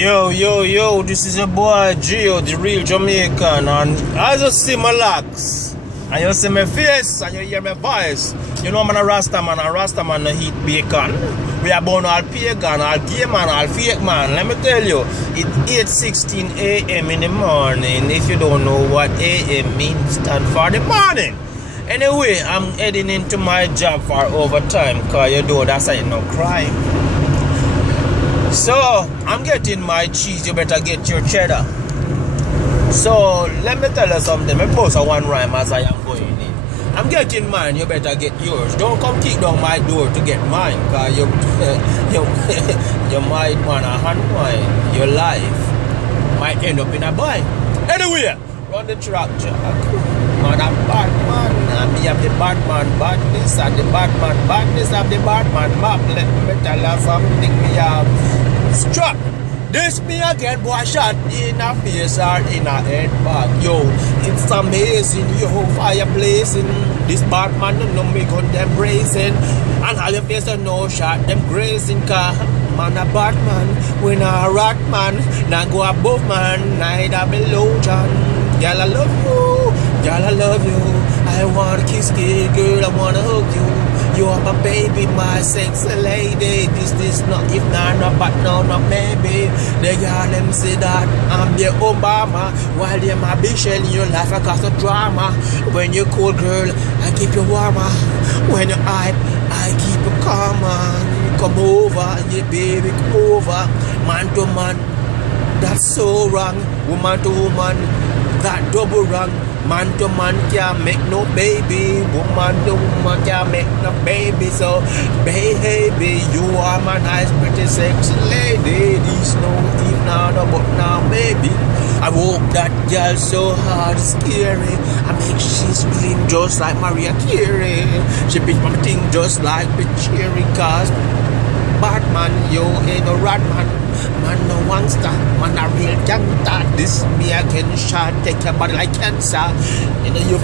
Yo, this is your boy Gio, the real Jamaican, and as you see my locks, and you see my face, and you hear my voice, you know I'm a Rasta man, and Rasta man no eat bacon. We are born all pagan, all gay man, all fake man. Let me tell you, it's 8:16 a.m. in the morning. If you don't know what a.m. means, stand for the morning. Anyway, I'm heading into my job for overtime, cause you know that's ain't no crime. So, I'm getting my cheese, you better get your cheddar. So, let me tell you something. I post a one rhyme as I am going in. I'm getting mine, you better get yours. Don't come kick down my door to get mine, because you might want to hand your life might end up in a bind. Anyway, run the track, Jack. Man, I'm Batman. And me have the Batman badness, and the Batman badness of the Batman map. Let me tell you something, me have struck. This me again, boy, shot in a face or in a head back. Yo, it's amazing, yo, fire blazing. This Batman don't know me gun them brazen. And all your face don't know shot them grazing. Cause man a Batman, we not a rat man. Not go above man, neither below John. Girl, I love you, girl, I love you. I wanna kiss you, girl, I wanna hug you. You are my baby, my sexy lady. This not if not, but no, not maybe. The girl them say that I'm the Obama, while they my bitch and your life I cause a drama. When you're cold, girl, I keep you warmer. When you're hype, I keep you calmer. Come over, yeah, baby, come over. Man to man, that's so wrong. Woman to woman, that double wrong. Man to man can't make no baby. Woman to woman can't make no baby. So, baby, you are my nice, pretty, sexy lady. This no if not, but now maybe. I woke that girl so hard, scary. I make she scream just like Mariah Carey. She beat my thing just like the cherry. Cause Batman, yo ain't no rat man. Man no wangster, man a real gangster. This me again shot, take your body like cancer. You know you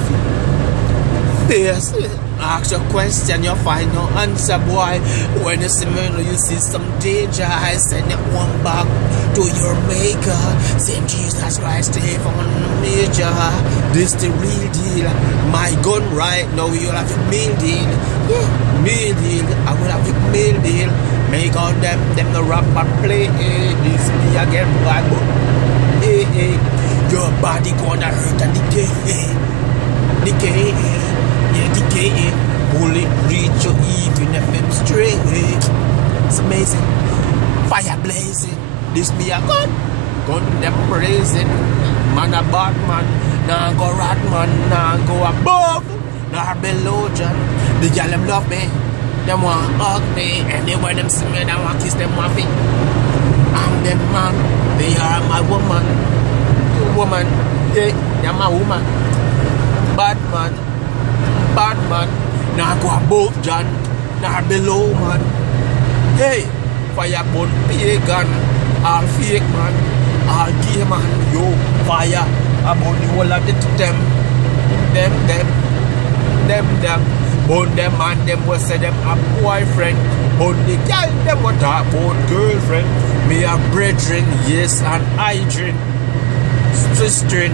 face. Ask your question, you find no answer, boy. When you see me, you see some danger. I send it one back to your maker. Send Jesus Christ, stay on the major. This the real deal. My gun right now, you'll have your meal deal. Yeah, meal deal. I will have your meal deal. Make all them the rap and play. This me again, boy. Your body gonna hurt and decay. Yeah, decay. Bullet reach your even if I'm straight. It's amazing. Fire blazing. This me a gun them praising. Man a Batman, nah go rat man, nah go above, nah below John. The girl them love me, them want hug me. Anywhere them see me, them want kiss them want me. I'm them man, they are my woman. Woman, yeah, they're my woman. Batman, nah go above John, nah below man. Hey, fire burn pagan, all fake man, all gay man, yo, fire about the whole of the them. Burn them man, them will say them a boyfriend. Burn the girl, them will talk about girlfriend. Me a brethren, yes, and I drink. Sister,